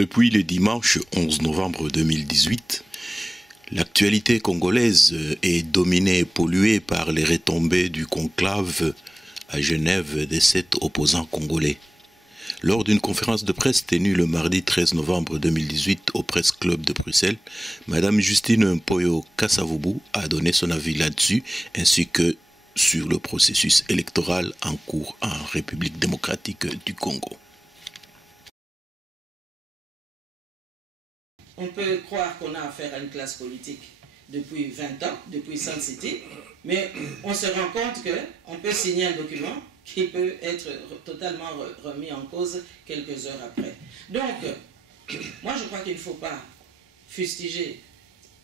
Depuis le dimanche 11 novembre 2018, l'actualité congolaise est dominée et polluée par les retombées du conclave à Genève des 7 opposants congolais. Lors d'une conférence de presse tenue le mardi 13 novembre 2018 au Presse Club de Bruxelles, Mme Justine Mpoyo Kassavubu a donné son avis là-dessus, ainsi que sur le processus électoral en cours en République démocratique du Congo. On peut croire qu'on a affaire à une classe politique depuis 20 ans, depuis Sun City, mais on se rend compte qu'on peut signer un document qui peut être totalement remis en cause quelques heures après. Donc, moi je crois qu'il ne faut pas fustiger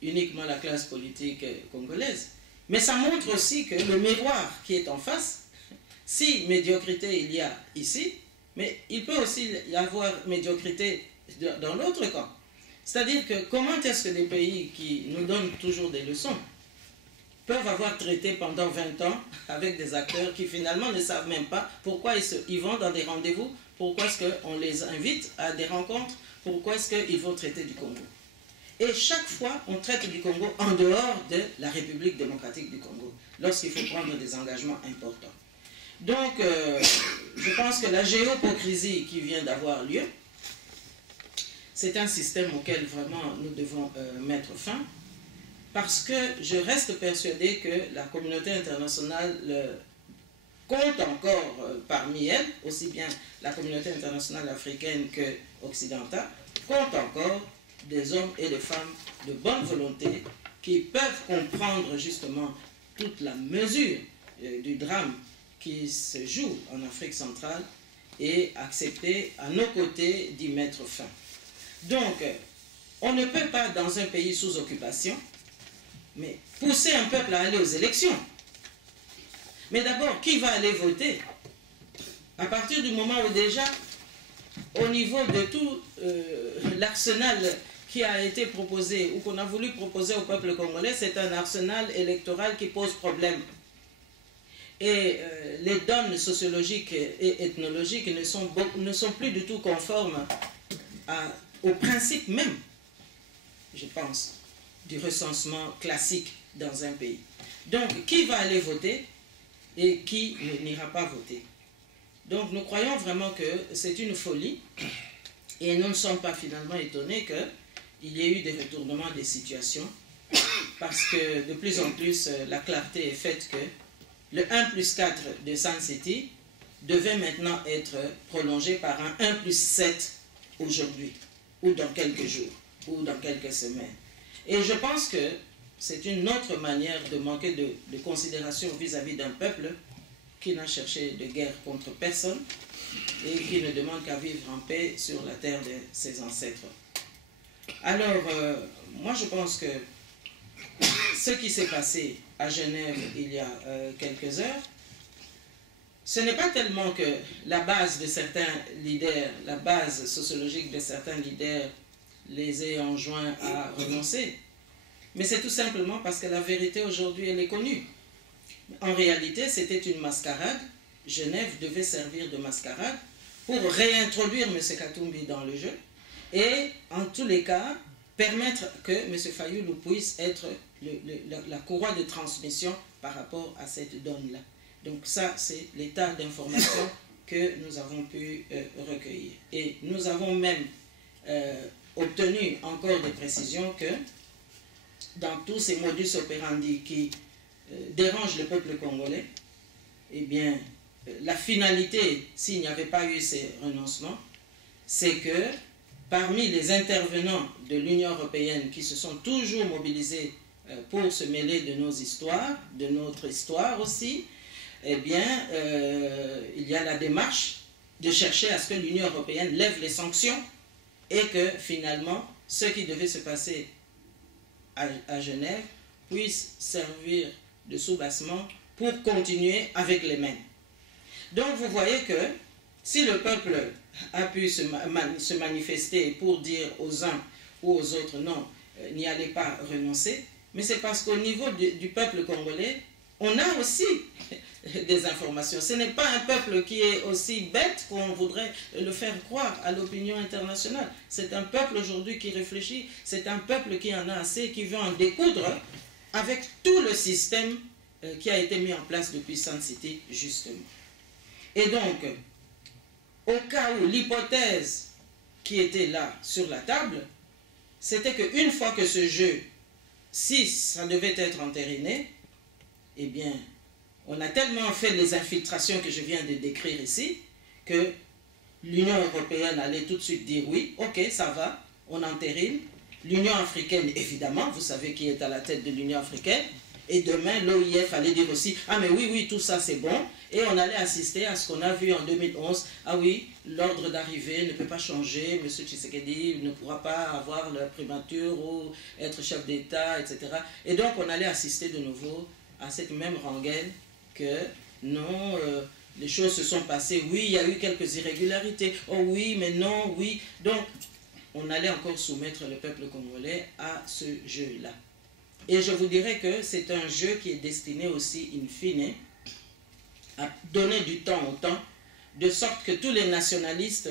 uniquement la classe politique congolaise, mais ça montre aussi que le miroir qui est en face, si médiocrité il y a ici, mais il peut aussi y avoir médiocrité dans l'autre camp. C'est-à-dire que comment est-ce que des pays qui nous donnent toujours des leçons peuvent avoir traité pendant 20 ans avec des acteurs qui finalement ne savent même pas pourquoi ils vont dans des rendez-vous, pourquoi est-ce qu'on les invite à des rencontres, pourquoi est-ce qu'ils vont traiter du Congo. Et chaque fois, on traite du Congo en dehors de la République démocratique du Congo, lorsqu'il faut prendre des engagements importants. Donc, je pense que la géohypocrisie qui vient d'avoir lieu, c'est un système auquel vraiment nous devons mettre fin, parce que je reste persuadé que la communauté internationale compte encore parmi elle, aussi bien la communauté internationale africaine qu'occidentale, compte encore des hommes et des femmes de bonne volonté qui peuvent comprendre justement toute la mesure du drame qui se joue en Afrique centrale et accepter à nos côtés d'y mettre fin. Donc, on ne peut pas, dans un pays sous occupation, mais pousser un peuple à aller aux élections. Mais d'abord, qui va aller voter? À partir du moment où déjà, au niveau de tout l'arsenal qui a été proposé, ou qu'on a voulu proposer au peuple congolais, c'est un arsenal électoral qui pose problème. Et les données sociologiques et ethnologiques ne sont plus du tout conformes au principe même, je pense, du recensement classique dans un pays. Donc, qui va aller voter et qui n'ira pas voter? Donc, nous croyons vraiment que c'est une folie et nous ne sommes pas finalement étonnés qu'il y ait eu des retournements des situations parce que de plus en plus, la clarté est faite que le 1+4 de Sun City devait maintenant être prolongé par un 1+7 aujourd'hui, ou dans quelques jours, ou dans quelques semaines. Et je pense que c'est une autre manière de manquer de considération vis-à-vis d'un peuple qui n'a cherché de guerre contre personne et qui ne demande qu'à vivre en paix sur la terre de ses ancêtres. Alors, moi je pense que ce qui s'est passé à Genève il y a quelques heures, ce n'est pas tellement que la base de certains leaders, la base sociologique de certains leaders les ait enjoints à renoncer, mais c'est tout simplement parce que la vérité aujourd'hui, elle est connue. En réalité, c'était une mascarade. Genève devait servir de mascarade pour réintroduire M. Katumbi dans le jeu et, en tous les cas, permettre que M. Fayoulou puisse être la courroie de transmission par rapport à cette donne-là. Donc ça, c'est l'état d'information que nous avons pu recueillir. Et nous avons même obtenu encore des précisions que dans tous ces modus operandi qui dérangent le peuple congolais, eh bien, la finalité, s'il n'y avait pas eu ces renoncements, c'est que parmi les intervenants de l'Union européenne qui se sont toujours mobilisés pour se mêler de nos histoires, de notre histoire aussi, eh bien, il y a la démarche de chercher à ce que l'Union européenne lève les sanctions et que finalement, ce qui devait se passer à Genève puisse servir de soubassement pour continuer avec les mêmes. Donc vous voyez que si le peuple a pu se manifester pour dire aux uns ou aux autres non, n'y allez pas renoncer, mais c'est parce qu'au niveau du peuple congolais, on a aussi des informations. Ce n'est pas un peuple qui est aussi bête qu'on voudrait le faire croire à l'opinion internationale. C'est un peuple aujourd'hui qui réfléchit, c'est un peuple qui en a assez, qui veut en découdre avec tout le système qui a été mis en place depuis Sun City, justement. Et donc, au cas où l'hypothèse qui était là sur la table, c'était qu'une fois que ce jeu, si ça devait être entériné, eh bien, on a tellement fait les infiltrations que je viens de décrire ici, que l'Union européenne allait tout de suite dire oui, ok, ça va, on entérine. L'Union africaine, évidemment, vous savez qui est à la tête de l'Union africaine, et demain, l'OIF allait dire aussi, ah mais oui, oui, tout ça c'est bon, et on allait assister à ce qu'on a vu en 2011, ah oui, l'ordre d'arrivée ne peut pas changer, M. Tshisekedi ne pourra pas avoir la primature ou être chef d'État, etc. Et donc on allait assister de nouveau à cette même rengaine que non, les choses se sont passées, oui, il y a eu quelques irrégularités, oh oui, mais non, oui, donc on allait encore soumettre le peuple congolais à ce jeu-là. Et je vous dirais que c'est un jeu qui est destiné aussi, in fine, à donner du temps au temps, de sorte que tous les nationalistes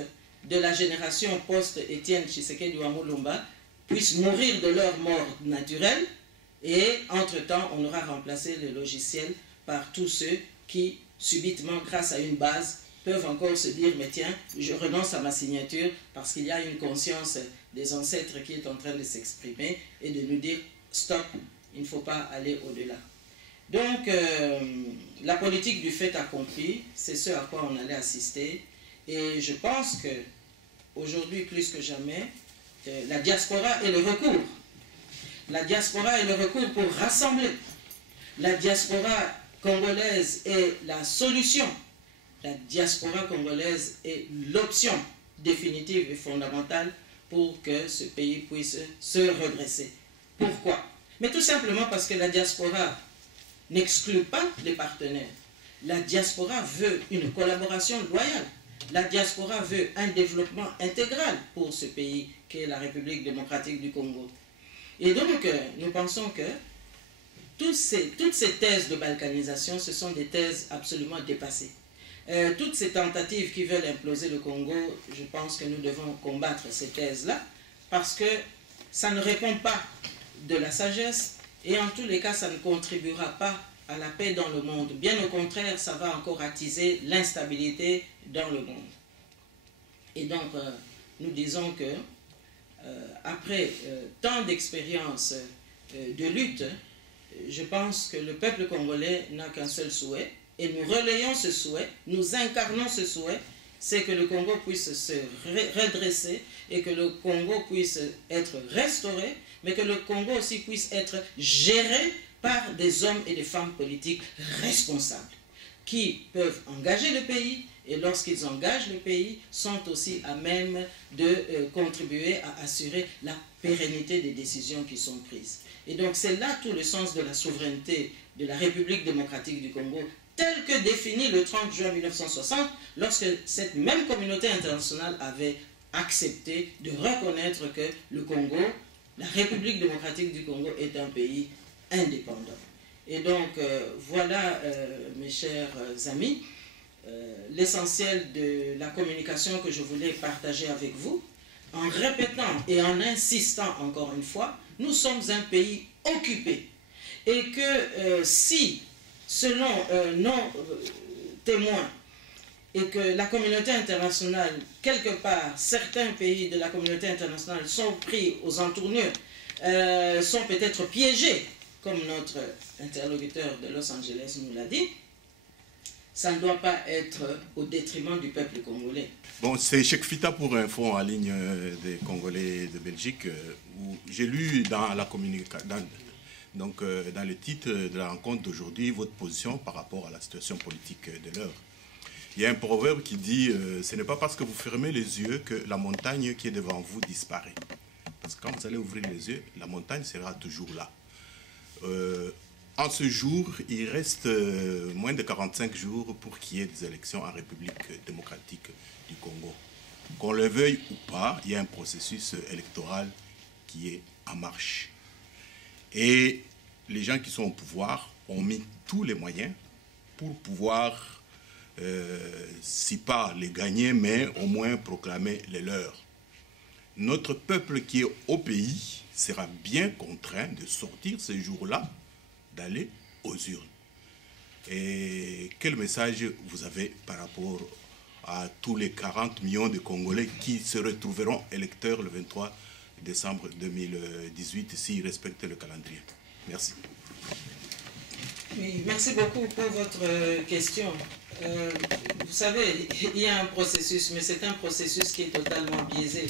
de la génération post-Étienne Tshisekedi Lumumba puissent mourir de leur mort naturelle, et entre-temps, on aura remplacé le logiciel par tous ceux qui, subitement, grâce à une base, peuvent encore se dire, mais tiens, je renonce à ma signature parce qu'il y a une conscience des ancêtres qui est en train de s'exprimer et de nous dire, stop, il ne faut pas aller au-delà. Donc, la politique du fait accompli, c'est ce à quoi on allait assister. Et je pense que aujourd'hui, plus que jamais, la diaspora est le recours. La diaspora est le recours pour rassembler. La diaspora congolaise est la solution. La diaspora congolaise est l'option définitive et fondamentale pour que ce pays puisse se redresser. Pourquoi? Mais tout simplement parce que la diaspora n'exclut pas les partenaires. La diaspora veut une collaboration loyale. La diaspora veut un développement intégral pour ce pays qu'est la République démocratique du Congo. Et donc, nous pensons que toutes ces thèses de balkanisation, ce sont des thèses absolument dépassées. Toutes ces tentatives qui veulent imploser le Congo, je pense que nous devons combattre ces thèses-là, parce que ça ne répond pas de la sagesse, et en tous les cas, ça ne contribuera pas à la paix dans le monde. Bien au contraire, ça va encore attiser l'instabilité dans le monde. Et donc, nous disons que après tant d'expériences de lutte, je pense que le peuple congolais n'a qu'un seul souhait, et nous relayons ce souhait, nous incarnons ce souhait, c'est que le Congo puisse se redresser et que le Congo puisse être restauré, mais que le Congo aussi puisse être géré par des hommes et des femmes politiques responsables qui peuvent engager le pays, et lorsqu'ils engagent le pays, sont aussi à même de contribuer à assurer la pérennité des décisions qui sont prises. Et donc c'est là tout le sens de la souveraineté de la République démocratique du Congo, telle que définie le 30 juin 1960, lorsque cette même communauté internationale avait accepté de reconnaître que le Congo, la République démocratique du Congo, est un pays indépendant. Et donc, voilà, mes chers amis, l'essentiel de la communication que je voulais partager avec vous, en répétant et en insistant encore une fois, nous sommes un pays occupé. Et que si, selon nos témoins, et que la communauté internationale, quelque part, certains pays de la communauté internationale sont pris aux entournures, sont peut-être piégés, comme notre interlocuteur de Los Angeles nous l'a dit, ça ne doit pas être au détriment du peuple congolais. Bon, c'est Cheikh Fita pour Info en ligne des Congolais de Belgique, où j'ai lu dans la communication, donc dans le titre de la rencontre d'aujourd'hui, votre position par rapport à la situation politique de l'heure. Il y a un proverbe qui dit ce n'est pas parce que vous fermez les yeux que la montagne qui est devant vous disparaît. Parce que quand vous allez ouvrir les yeux, la montagne sera toujours là. En ce jour, il reste moins de 45 jours pour qu'il y ait des élections en République démocratique du Congo. Qu'on le veuille ou pas, il y a un processus électoral qui est en marche. Et les gens qui sont au pouvoir ont mis tous les moyens pour pouvoir, si pas les gagner, mais au moins proclamer les leurs. Notre peuple qui est au pays sera bien contraint de sortir ces jours-là, d'aller aux urnes. Et quel message vous avez par rapport à tous les 40 millions de Congolais qui se retrouveront électeurs le 23 décembre 2018 s'ils respectent le calendrier? Merci. Oui, merci beaucoup pour votre question. Vous savez, il y a un processus, mais c'est un processus qui est totalement biaisé.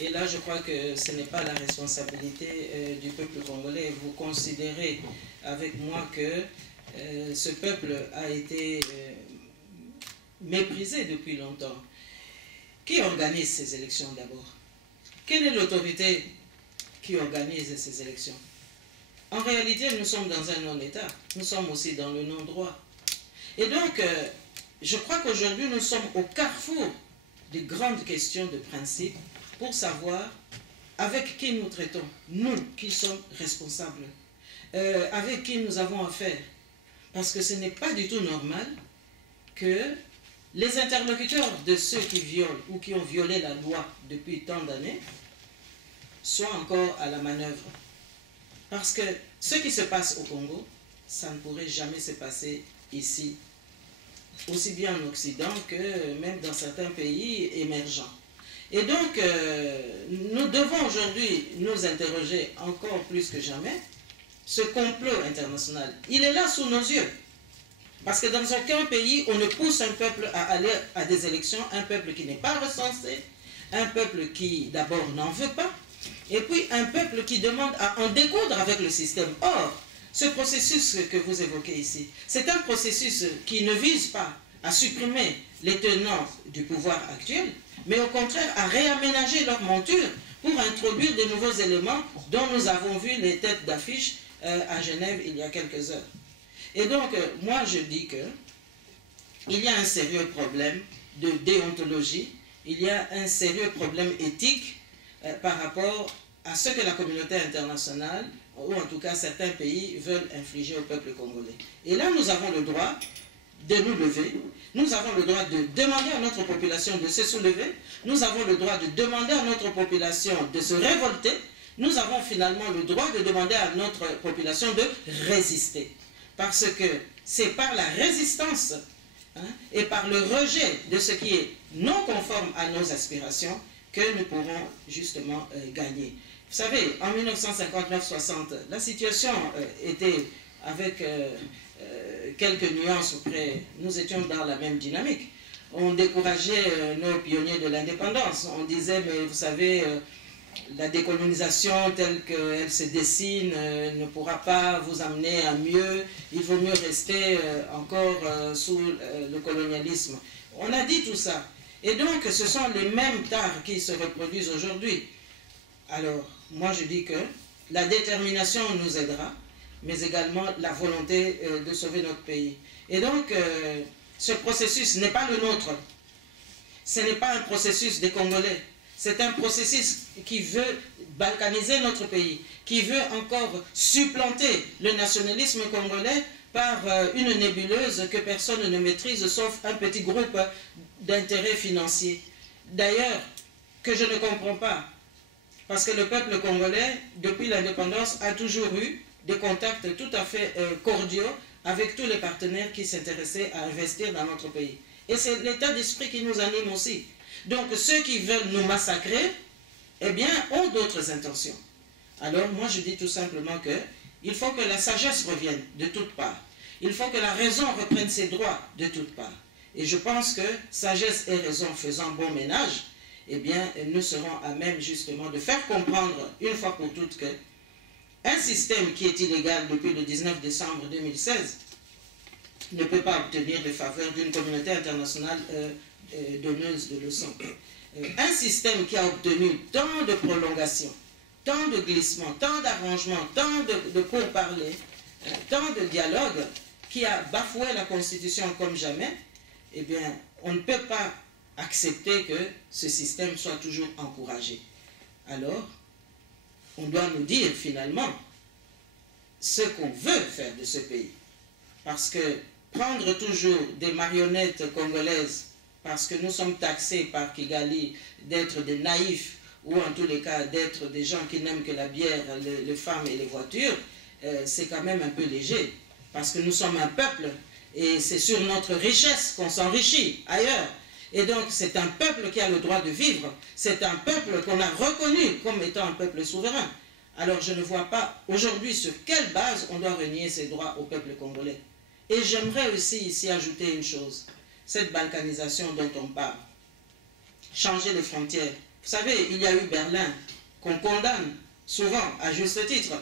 Et là, je crois que ce n'est pas la responsabilité du peuple congolais. Vous considérez avec moi que ce peuple a été méprisé depuis longtemps. Qui organise ces élections d'abord? Quelle est l'autorité qui organise ces élections? En réalité, nous sommes dans un non-État. Nous sommes aussi dans le non-droit. Et donc, je crois qu'aujourd'hui, nous sommes au carrefour des grandes questions de principe pour savoir avec qui nous traitons, nous qui sommes responsables, avec qui nous avons affaire. Parce que ce n'est pas du tout normal que les interlocuteurs de ceux qui violent ou qui ont violé la loi depuis tant d'années soient encore à la manœuvre. Parce que ce qui se passe au Congo, ça ne pourrait jamais se passer ici, aussi bien en Occident que même dans certains pays émergents. Et donc, nous devons aujourd'hui nous interroger encore plus que jamais. Ce complot international, il est là sous nos yeux. Parce que dans aucun pays, on ne pousse un peuple à aller à des élections, un peuple qui n'est pas recensé, un peuple qui d'abord n'en veut pas, et puis un peuple qui demande à en découdre avec le système. Or, ce processus que vous évoquez ici, c'est un processus qui ne vise pas à supprimer les tenants du pouvoir actuel, mais au contraire à réaménager leur monture pour introduire de nouveaux éléments dont nous avons vu les têtes d'affiche à Genève il y a quelques heures. Et donc, moi je dis que il y a un sérieux problème de déontologie, il y a un sérieux problème éthique par rapport à ce que la communauté internationale, ou en tout cas certains pays, veulent infliger au peuple congolais. Et là, nous avons le droit de nous lever, nous avons le droit de demander à notre population de se soulever, nous avons le droit de demander à notre population de se révolter, nous avons finalement le droit de demander à notre population de résister. Parce que c'est par la résistance et par le rejet de ce qui est non conforme à nos aspirations que nous pourrons justement gagner. Vous savez, en 1959-60, la situation était avec quelques nuances près, nous étions dans la même dynamique. On décourageait nos pionniers de l'indépendance. On disait, mais vous savez, la décolonisation telle qu'elle se dessine ne pourra pas vous amener à mieux. Il vaut mieux rester encore sous le colonialisme. On a dit tout ça. Et donc, ce sont les mêmes tares qui se reproduisent aujourd'hui. Alors, moi je dis que la détermination nous aidera, mais également la volonté de sauver notre pays. Et donc, ce processus n'est pas le nôtre. Ce n'est pas un processus des Congolais. C'est un processus qui veut balkaniser notre pays, qui veut encore supplanter le nationalisme congolais par une nébuleuse que personne ne maîtrise, sauf un petit groupe d'intérêts financiers. D'ailleurs, que je ne comprends pas, parce que le peuple congolais, depuis l'indépendance, a toujours eu des contacts tout à fait cordiaux avec tous les partenaires qui s'intéressaient à investir dans notre pays. Et c'est l'état d'esprit qui nous anime aussi. Donc ceux qui veulent nous massacrer, eh bien, ont d'autres intentions. Alors moi je dis tout simplement que il faut que la sagesse revienne de toutes parts. Il faut que la raison reprenne ses droits de toutes parts. Et je pense que sagesse et raison faisant bon ménage, eh bien, nous serons à même justement de faire comprendre une fois pour toutes que un système qui est illégal depuis le 19 décembre 2016 ne peut pas obtenir les faveurs d'une communauté internationale donneuse de leçons. Un système qui a obtenu tant de prolongations, tant de glissements, tant d'arrangements, tant de pourparlers, tant de dialogues, qui a bafoué la Constitution comme jamais, eh bien, on ne peut pas accepter que ce système soit toujours encouragé. Alors, on doit nous dire finalement ce qu'on veut faire de ce pays. Parce que prendre toujours des marionnettes congolaises, parce que nous sommes taxés par Kigali d'être des naïfs, ou en tous les cas d'être des gens qui n'aiment que la bière, les femmes et les voitures, c'est quand même un peu léger. Parce que nous sommes un peuple, et c'est sur notre richesse qu'on s'enrichit ailleurs. Et donc c'est un peuple qui a le droit de vivre, c'est un peuple qu'on a reconnu comme étant un peuple souverain. Alors je ne vois pas aujourd'hui sur quelle base on doit renier ces droits au peuple congolais. Et j'aimerais aussi ici ajouter une chose, cette balkanisation dont on parle, changer les frontières. Vous savez, il y a eu Berlin, qu'on condamne souvent, à juste titre,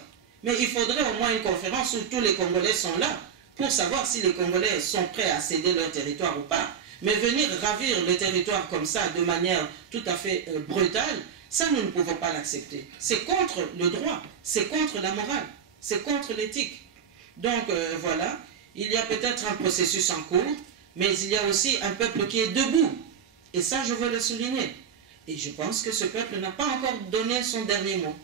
mais il faudrait au moins une conférence où tous les Congolais sont là, pour savoir si les Congolais sont prêts à céder leur territoire ou pas. Mais venir ravir le territoire comme ça, de manière tout à fait brutale, ça nous ne pouvons pas l'accepter. C'est contre le droit, c'est contre la morale, c'est contre l'éthique. Donc voilà, il y a peut-être un processus en cours, mais il y a aussi un peuple qui est debout. Et ça, je veux le souligner. Et je pense que ce peuple n'a pas encore donné son dernier mot.